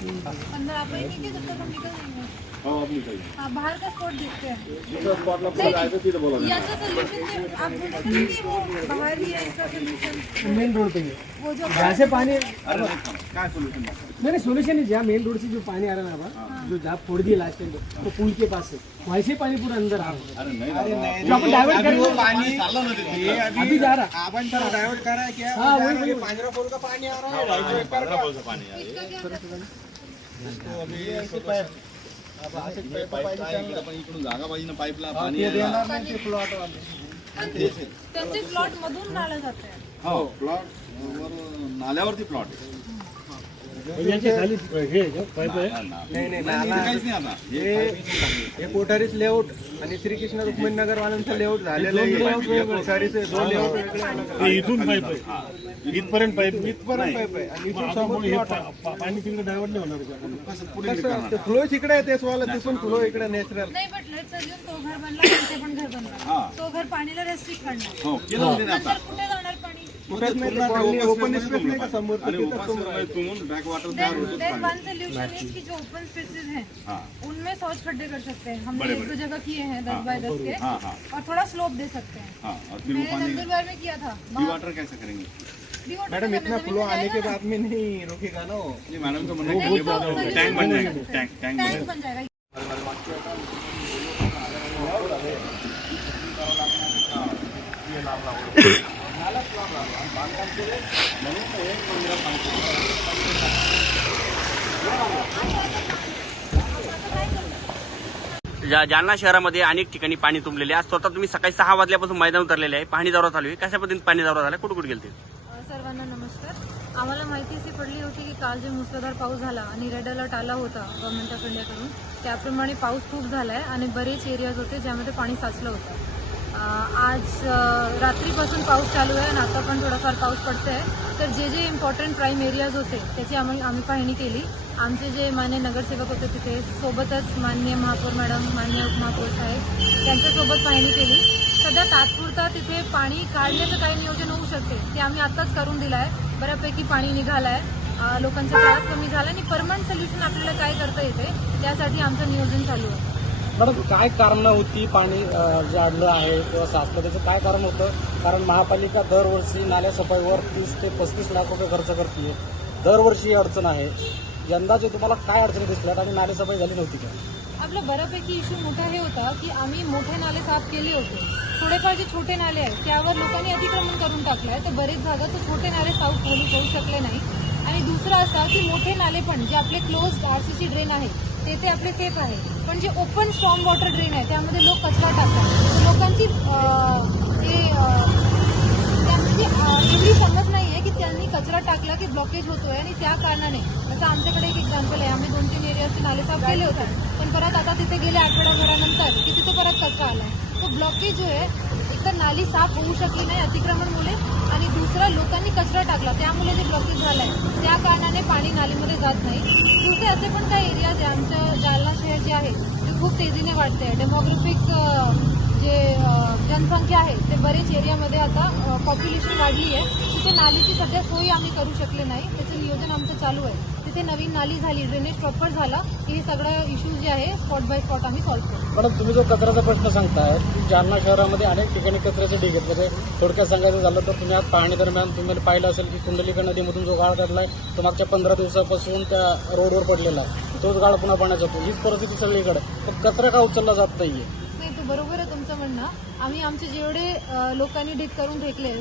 अंदर आप ही नहीं जब तक हम निकल जाएंगे। हाँ बाहर का स्पॉट देखते हैं। याचा सोल्यूशन आप बोलते थे कि वो बाहर ही है इसका सोल्यूशन मेन रोड पे वो जो जहाँ से पानी काय सोल्यूशन नहीं सोल्यूशन नहीं जहाँ मेन रोड से जो पानी आ रहा है ना जो जहाँ फोड़ दिए लास्ट टाइम तो पुल के पास है वहीं से पानी पूरा अंदर आ रहा है। जो अपन डाइवर्ट कर रहे हैं अभी जा रहा अपन सर डाइवर्ट कर रहा है क्या? हाँ वही पांजरा पोल का पानी आ रहा है। इकडून जागा पाहिजे ना पाईपला पाणी त्यांचे प्लॉट मधून नाला जाते हैं। हो प्लॉट वर नाल्यावरती प्लॉट आहे खाली हे पाईप आहे नाही काहीच नाही आता हे कोठारीच लेआउट आणि श्रीकृष्ण रुक्मिणी नगर वाल्यांचं लेआउट झालेलं आहे। कोठारीचे दोन लेआउट वेगळे इथून पाईप आहे इथपर्यंत पाईप आहे आणि इथून समोर पाणी तिकडे डायव्हर्ट नाही होणार कसं पुढे करणार? फ्लो इकडे आहे तेच वाला तिथून फ्लो इकडे नॅचरल नहीं बट लेट्स अज्यूम तो घर बनला इथे पण घर बनला तो घर पाणीला रेस्ट्रिक्ट करणार हो केलं होते ना आता नंतर कुठे जाणार पाणी कुठेच नाही ओपन स्पेस नाही का समोर आणि उपास बॅक वॉटर तयार होतो देन वन सोल्यूशन इज कि जो ओपन स्पेसेस हैं हाँ उनमें 100 खड्डे कर सकते हैं। हमने एक दो जगह किए हैं 10 बाय 10 के हाँ हाँ और थोड़ा स्लोप दे सकते हैं। हाँ और फिर वो मैंने पानी नंदुरबार में किया था डी वाटर कैसे करेंगे? डिवोट मैडम इतना फ्लो आने के बाद में नहीं रोकेगा ना वो। नहीं मैडम तो मना है टैंक बन जाएगा टैंक टैंक बन जाएगा। जालना शहरामध्ये अनेक ठिकाणी पाणी तुंबलेले आज स्वतः तुम्ही सकाळी 6 वाजल्यापासून मैदान उतरलेले आहे पाणी दौरा चालू आहे कशा पद्धतीने पाणी दौरा झाला कुठे कुठे गेलते सर्वांना नमस्कार। आम्हाला माहिती अशी पडली होती की काल जे मुसळधार पाऊस झाला आणि रेड अलर्ट आला होता गव्हर्नमेंट ऑफ इंडियाकडून त्याप्रमाणे पाऊस खूप झाला आहे आणि बरेच एरियाज होते ज्यामध्ये पाणी साचलं होतं। आज रात्रीपासून पाऊस चालू आहे आणि आता पण थोडाफार पाऊस पडतो आहे तर जे जे इम्पॉर्टंट प्राईम एरियाज होते त्याची आम्ही पाहणी केली। आमचे जे मान्य नगरसेवक होते तिथे सोबतच माननीय महापौर मॅडम माननीय उपमहापौर साहेब त्यांच्यासोबत पाहणी केली। सध्या तात्पुरता तिथे पाणी काढण्याचं काही नियोजन होऊ शकते ते आम्ही आत्ताच करून दिलं आहे। बऱ्यापैकी पाणी निघालं आहे लोकांचा त्रास कमी झाला आणि परमनंट सोल्युशन आपल्याला काय करता येते त्यासाठी आमचं नियोजन चालू आहे। मॅडम काय कारण होती पाणी जाडलं आहे किंवा साचलं त्याचं काय कारण होतं? कारण महापालिका दरवर्षी नाल्या सफाईवर 30 ते 35 लाख रुपये खर्च करते दरवर्षी ही अडचण आहे यंदाचे तुम्हाला काय अडचणी दिसल्यात आणि नाले सफाई झाली नव्हती का? आपला बऱ्यापैकी इश्यू मोठा हे होता की आम्ही मोठे नाले साफ केले होते थोडेफार जे छोटे नाले आहेत त्यावर लोकांनी अतिक्रमण करून टाकलं आहे तर बरेच जागा तो छोटे नाले साफ होऊ शकले नाही। आणि दुसरं असं की मोठे नाले पण जे आपले क्लोज RCC ड्रेन आहे ते आपले सेफ आहे पण जे ओपन स्टॉर्म वॉटर ड्रेन आहे त्यामध्ये लोक कचरा टाकतात लोकांची एवढी समज नाही आहे की त्यांनी कचरा टाकला की ब्लॉकेज होतोय आणि त्या कारणाने असं आमच्याकडे एक एक्झाम्पल आहे आम्ही 2-3 एरियाचे नाले साफ केले होते पण परत आता तिथे गेले आठवड्याभरानंतर की तिथे परत कचरा आला तो ब्लॉकेज जो आहे एकतर नाली साफ होऊ शकली नाही अतिक्रमणमुळे आणि दुसरा लोकांनी कचरा टाकला त्यामुळे जे ब्लॉकेज झालं आहे त्या कारणाने पाणी नालीमध्ये जात नाही। दुसरे असे पण काही एरियाज आहे आमचं जालना शहर जे आहे ते खूप तेजीने वाढते आहे डेमोग्राफिक जे जनसंख्या आहे ते बरेच एरियामध्ये आता पॉप्युलेशन वाढली आहे तिथे नालीची सध्या सोय आम्ही करू शकले नाही त्याचं नियोजन आमचं चालू आहे तिथे नवीन नाली झाली ड्रेनेज प्रॉपर झाला की हे सगळं इश्यूज जे आहे स्पॉट बाय स्पॉट आम्ही सॉल्व्ह करू। मॅडम तुम्ही जो कचऱ्याचा प्रश्न सांगताय जालना शहरामध्ये अनेक ठिकाणी कचऱ्याचे ढीग आहेत म्हणजे थोडक्यात सांगायचं झालं तर तुम्ही आज पाहणी दरम्यान तुम्ही पाहिलं असेल की कुंडलिका नदीमधून जो गाळ काढलाय तो मागच्या 15 दिवसापासून त्या रोडवर पडलेला आहे तोच गाळ पुन्हा पाण्यात जातो हीच परिस्थिती सगळीकडे तर कचरा का उचलला जात नाहीये? नाही तो बरोबर आहे तुमचं म्हणणं आम्ही आमचे जेवढे लोकांनी ढीग करून फेकले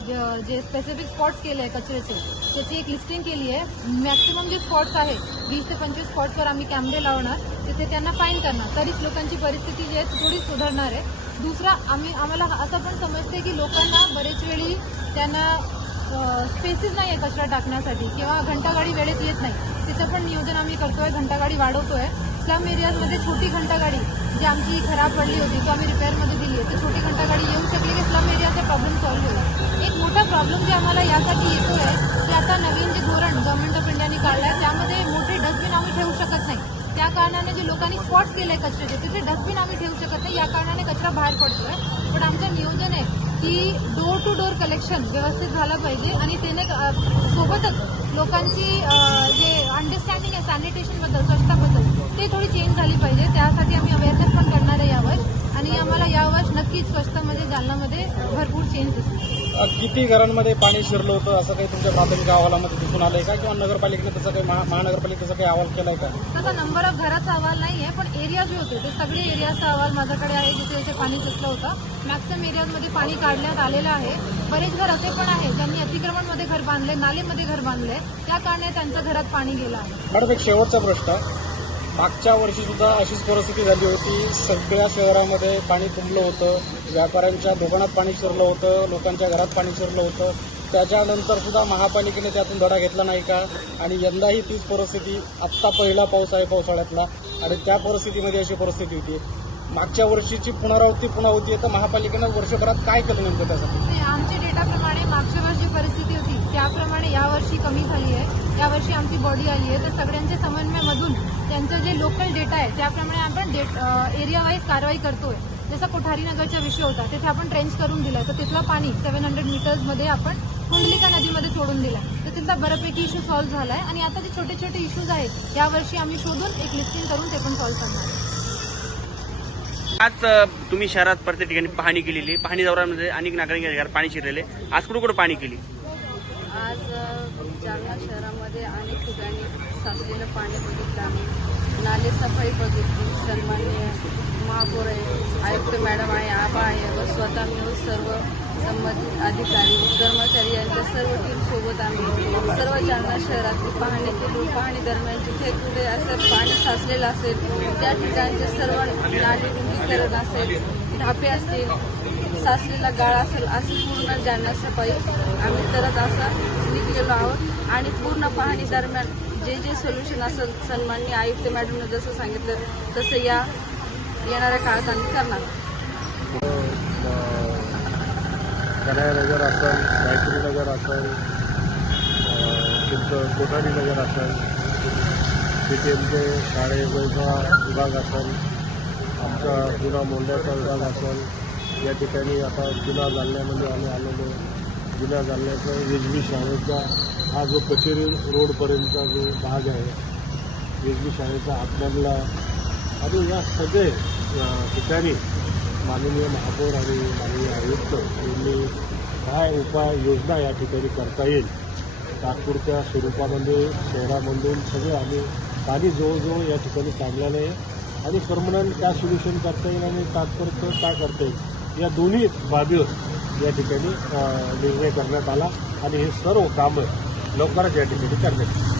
जे स्पेसिफिक स्पॉट्स केले आहे कचऱ्याचे त्याची एक लिस्टिंग केली आहे। मॅक्सिमम जे स्पॉट्स आहेत 20 ते 25 स्पॉट्सवर आम्ही कॅमेरे लावणार तिथे त्यांना फाईन करणार तरीच लोकांची परिस्थिती जी आहे ती थोडी सुधारणार आहे। दुसरा आम्हाला असं पण समजते की लोकांना बरेच वेळी त्यांना स्पेसेस नाही आहे कचरा टाकण्यासाठी किंवा घंटागाडी वेळेत येत नाही तिचं पण नियोजन आम्ही करतोय घंटागाडी वाढवतोय। स्लम एरियाजमध्ये छोटी घंटागाडी जी आमची खराब पडली होती तो आम्ही रिपेअरमध्ये दिली आहे तर छोटी घंटागाडी येऊ शकली की स्लम एरियाचा प्रॉब्लेम सॉल्व्ह होईल। एक मोठा प्रॉब्लेम जे आम्हाला यासाठी येतो आहे की आता नवीन जे धोरण गव्हर्नमेंट ऑफ इंडियाने काढलं आहे त्यामध्ये मोठे डस्टबिन आम्ही ठेवू शकत नाही त्या कारणाने जे लोकांनी स्पॉट्स केले कचऱ्याचे तिथे डस्टबिन आम्ही ठेवू शकत नाही या कारणाने कचरा बाहेर पडतोय। पण आमचं नियोजन आहे की डोर टू डोर कलेक्शन व्यवस्थित झालं पाहिजे आणि त्याने सोबतच लोकांची जे अंडरस्टँडिंग आहे सॅनिटेशनबद्दल, स्वच्छताबद्दल, ते थोडी चेंज झाली पाहिजे. त्यासाठी आम्ही अवेअरनेस पण करणार आहे यावर आणि आम्हाला यावर नक्कीच स्वच्छतामध्ये जालन्यामध्ये भरपूर चेंज दिसतो. किती घरांमध्ये पाणी शिरलं होतं असं काही तुमच्या प्राथमिक अहवालामध्ये दिसून आलंय का, किंवा नगरपालिकेने तसं काही महानगरपालिकेने तसं काही अहवाल केलाय का? तसा नंबर ऑफ घराचा अहवाल नाही आहे, पण एरिया जे होते ते सगळे एरियाचा अहवाल माझ्याकडे आहे, जिथे जिथे पाणी साचलं होतं. मॅक्सिमम एरियामध्ये पाणी काढण्यात आलेलं आहे. बरेच घर असे पण आहे ज्यांनी अतिक्रमणमध्ये घर बांधले, नालीमध्ये घर बांधले, त्या कारणाने त्यांच्या घरात पाणी गेलं आहे. मॅडम, एक शेवटचा प्रश्न. मागच्या वर्षी सुद्धा अशीच परिस्थिती झाली होती. सगळ्या शहरामध्ये पाणी तुंबलं होतं, व्यापाऱ्यांच्या दुकानात पाणी शिरलं होतं, लोकांच्या घरात पाणी शिरलं होतं. त्याच्यानंतर सुद्धा महापालिकेने त्यातून धडा घेतला नाही का? आणि यंदाही तीच परिस्थिती. आत्ता पहिला पाऊस आहे पावसाळ्यातला आणि त्या परिस्थितीमध्ये अशी परिस्थिती होती. मागच्या वर्षीची पुनरावृत्ती पुन्हा होती, तर महापालिकेनं वर्षभरात काय केलं नेमकं त्यासाठी? आमच्या डेटाप्रमाणे मागच्या वर्षी परिस्थिती होती त्याप्रमाणे यावर्षी कमी झाली आहे. यावर्षी आमची बॉडी आली आहे, तर सगळ्यांच्या समन्वयामधून त्यांचं जे लोकल डेटा आहे त्याप्रमाणे आपण एरिया वाईज कारवाई करतोय. जसा कोठारी नगरचा विषय होता, तिथे आपण ट्रेंच करून दिलाय, तर तिथला पाणी 700 मीटर्समध्ये आपण कुंडलिका नदीमध्ये सोडून दिलाय, तर तिथला बऱ्यापैकी इश्यू सॉल्व्ह झालाय. आणि आता जे छोटे छोटे इश्यूज आहेत यावर्षी आम्ही शोधून एक लिस्टिंग करून ते पण सॉल्व्ह करणार. आज तुम्ही शहरात प्रत्येक ठिकाणी पाहणी केलेली. पाहणी दौऱ्यामध्ये अनेक नागरिकांच्या घरात पाणी शिरलेले. आज कुठं कुठं पाणी केली? आज जालना शहरामध्ये अनेक ठिकाणी साचलेलं पाणी बघितलं आम्ही. नाले सफाई बघितली. सन्माननीय महापौर आहे, आयुक्त मॅडम आहे, आबा आहे व स्वतः मिळून सर्व संबंधित अधिकारी व कर्मचारी यांच्या सर्व टीम सोबत आम्ही सर्व जालना शहरातली पाहणी केली. पाहणी दरम्यान जिथे कुठे असं पाणी साचलेलं असेल त्या ठिकाणचे सर्व नाले रुंदीकरण असेल, ढापे असतील, साचलेला गाळ असेल, असे पूर्ण जालना सफाई आम्ही करत असं निघलेलो आहोत. आणि पूर्ण पाहणी दरम्यान जे जे सोल्युशन असेल सन्माननीय आयुक्त मॅडमने जसं सांगितलं तसं येणाऱ्या काळात आम्ही करणार. कन्हैयानगर असेल, गायत्रीनगर असेल, तुमचं कोठारीनगर असेल, PTMचे शाळे विभाग असेल, आमचा जुना मोंड्याचा विभाग असेल, या ठिकाणी आता जुना जालन्यामध्ये आम्ही आलेलो. जुन्या जालन्याचा वेजवी शाळेचा हा जो कचेरी रोडपर्यंतचा जो भाग आहे, वेजवी शाळेचा आतमधला, आणि या सगळे ठिकाणी माननीय महापौर आणि माननीय आयुक्त यांनी काय उपाययोजना या ठिकाणी करता येईल तात्पुरत्या स्वरूपामध्ये शहरामधून सगळे आम्ही पाणी जवळजवळ या ठिकाणी काढलेलं आहे आणि परमनंट काय सोल्युशन करता येईल आणि तात्पुरतं काय करता येईल या दोन्ही बाबीवर या ठिकाणी निर्णय करण्यात आला आणि हे सर्व कामं लवकरच या ठिकाणी करण्यात येईल.